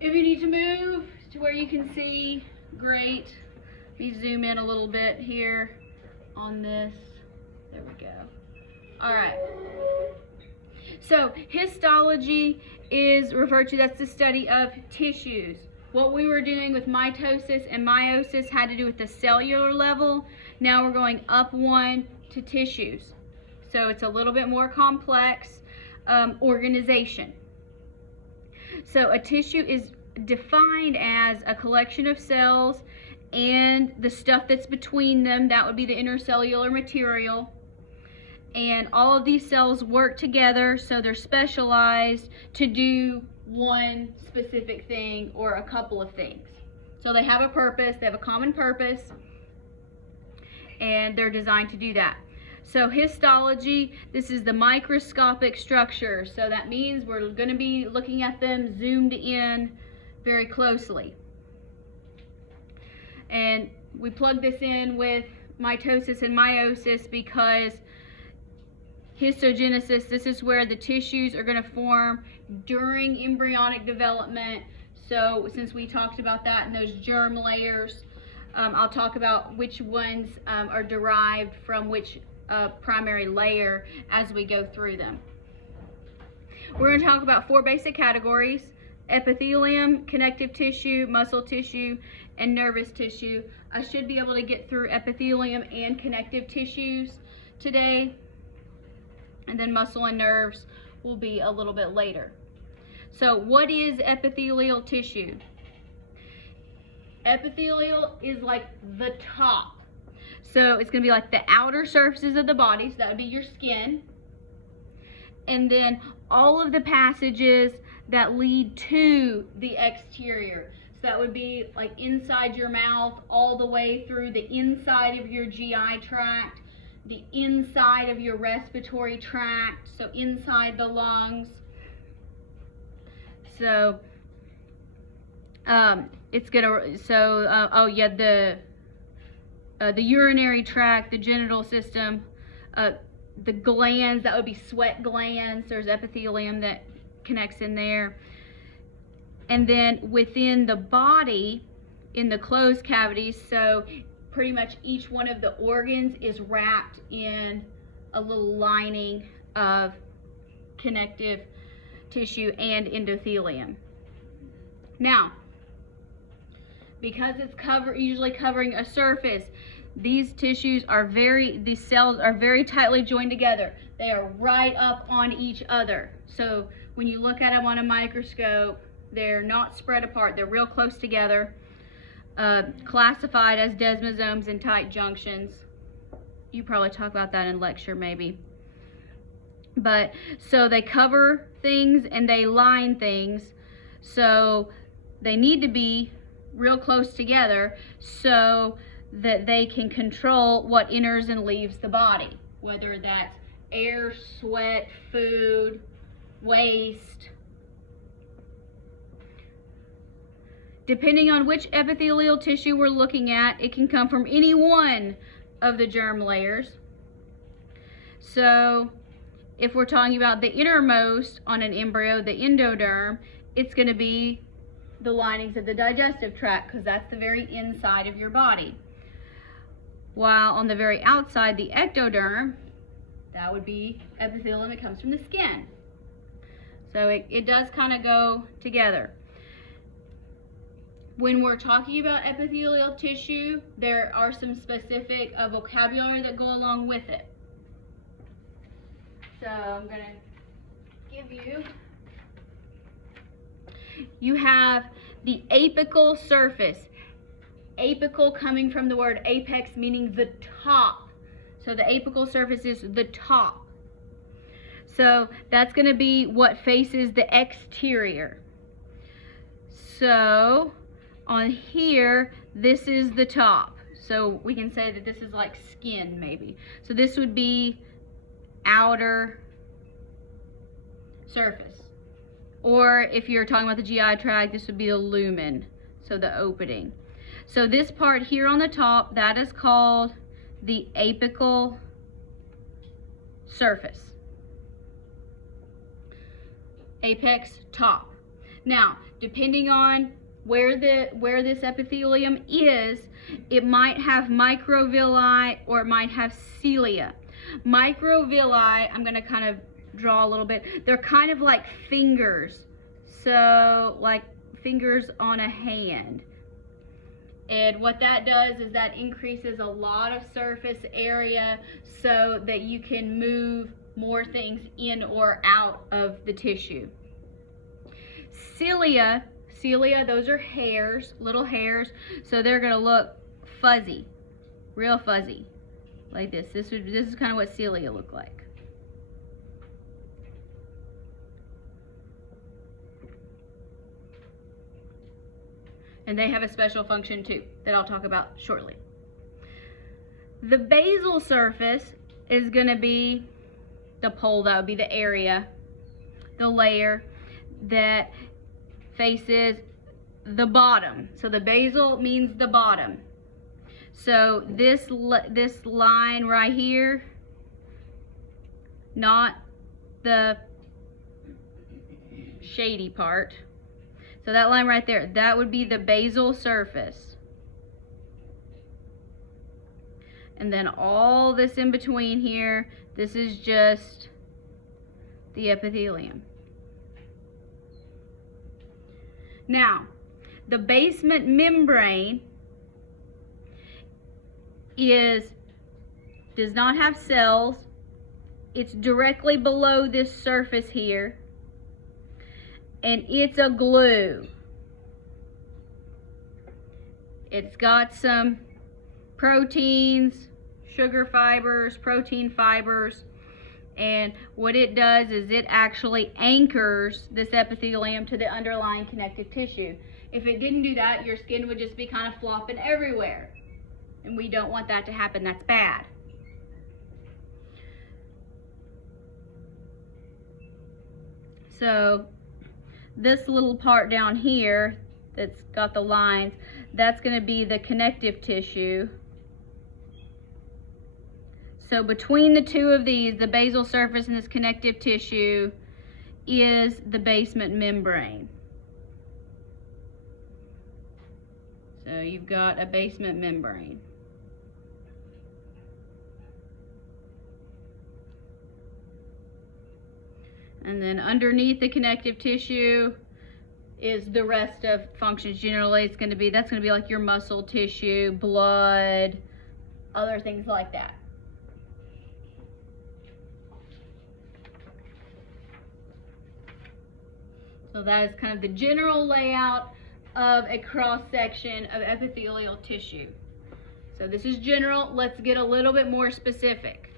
If you need to move to where you can see, great. Let me zoom in a little bit here on this. There we go. All right. So histology is referred to, that's the study of tissues. What we were doing with mitosis and meiosis had to do with the cellular level. Now we're going up one to tissues. So it's a little bit more complex organization. So a tissue is defined as a collection of cells and the stuff that's between them, that would be the intercellular material. And all of these cells work together, so they're specialized to do one specific thing or a couple of things. So they have a purpose, they have a common purpose, and they're designed to do that. So histology, this is the microscopic structure. So that means we're going to be looking at them zoomed in very closely. And we plug this in with mitosis and meiosis because histogenesis, this is where the tissues are going to form during embryonic development. So since we talked about that in those germ layers, I'll talk about which ones are derived from which primary layer as we go through them. We're going to talk about 4 basic categories: epithelium, connective tissue, muscle tissue, and nervous tissue. I should be able to get through epithelium and connective tissues today, and then muscle and nerves will be a little bit later. So what is epithelial tissue? Epithelial is like the top. So it's going to be like the outer surfaces of the body, so that would be your skin. And then all of the passages that lead to the exterior. So that would be like inside your mouth, all the way through the inside of your GI tract, the inside of your respiratory tract, so inside the lungs. So it's gonna, oh yeah, the urinary tract, the genital system, the glands, that would be sweat glands. There's epithelium that connects in there. And then within the body, in the closed cavities, so pretty much each one of the organs is wrapped in a little lining of connective tissue and endothelium. Now, because it's usually covering a surface, these cells are very tightly joined together. They are right up on each other. So when you look at them on a microscope, they're not spread apart. They're real close together. Classified as desmosomes and tight junctions. You probably talk about that in lecture maybe. But so they cover things and they line things. So they need to be real close together so that they can control what enters and leaves the body, whether that's air, sweat, food, waste. Depending on which epithelial tissue we're looking at, it can come from any one of the germ layers. So if we're talking about the innermost on an embryo, the endoderm, it's going to be the linings of the digestive tract, because that's the very inside of your body. While on the very outside, the ectoderm, that would be epithelium. It comes from the skin. So it does kind of go together. When we're talking about epithelial tissue, there are some specific vocabulary that go along with it. So I'm going to give you have the apical surface. Apical coming from the word apex, meaning the top. So the apical surface is the top. So that's going to be what faces the exterior. So on here, this is the top. So we can say that this is like skin maybe. So this would be outer surface. Or if you're talking about the GI tract, this would be the lumen, so the opening. So this part here on the top, that is called the apical surface. Apex, top. Now, depending on where this epithelium is, it might have microvilli or it might have cilia. Microvilli, I'm going to kind of draw a little bit. They're kind of like fingers. So, like fingers on a hand. And what that does is that increases a lot of surface area so that you can move more things in or out of the tissue. Cilia, those are hairs, little hairs, so they're going to look fuzzy, real fuzzy, like this. This is kind of what cilia look like. And they have a special function too that I'll talk about shortly. The basal surface is going to be the pole, that would be the area, the layer that faces the bottom. So the basal means the bottom. So this line right here, not the shady part. So that line right there, that would be the basal surface. And then all this in between here, this is just the epithelium. Now, the basement membrane does not have cells. It's directly below this surface here. And it's a glue. It's got some proteins, sugar fibers, protein fibers, and what it does is it actually anchors this epithelium to the underlying connective tissue. If it didn't do that, your skin would just be kind of flopping everywhere. And we don't want that to happen. That's bad. So this little part down here that's got the lines, that's going to be the connective tissue. So between the two of these, the basal surface and this connective tissue, is the basement membrane. So you've got a basement membrane. And then underneath the connective tissue is the rest of functions. Generally, that's going to be like your muscle tissue, blood, other things like that. So that is kind of the general layout of a cross section of epithelial tissue. So this is general. Let's get a little bit more specific.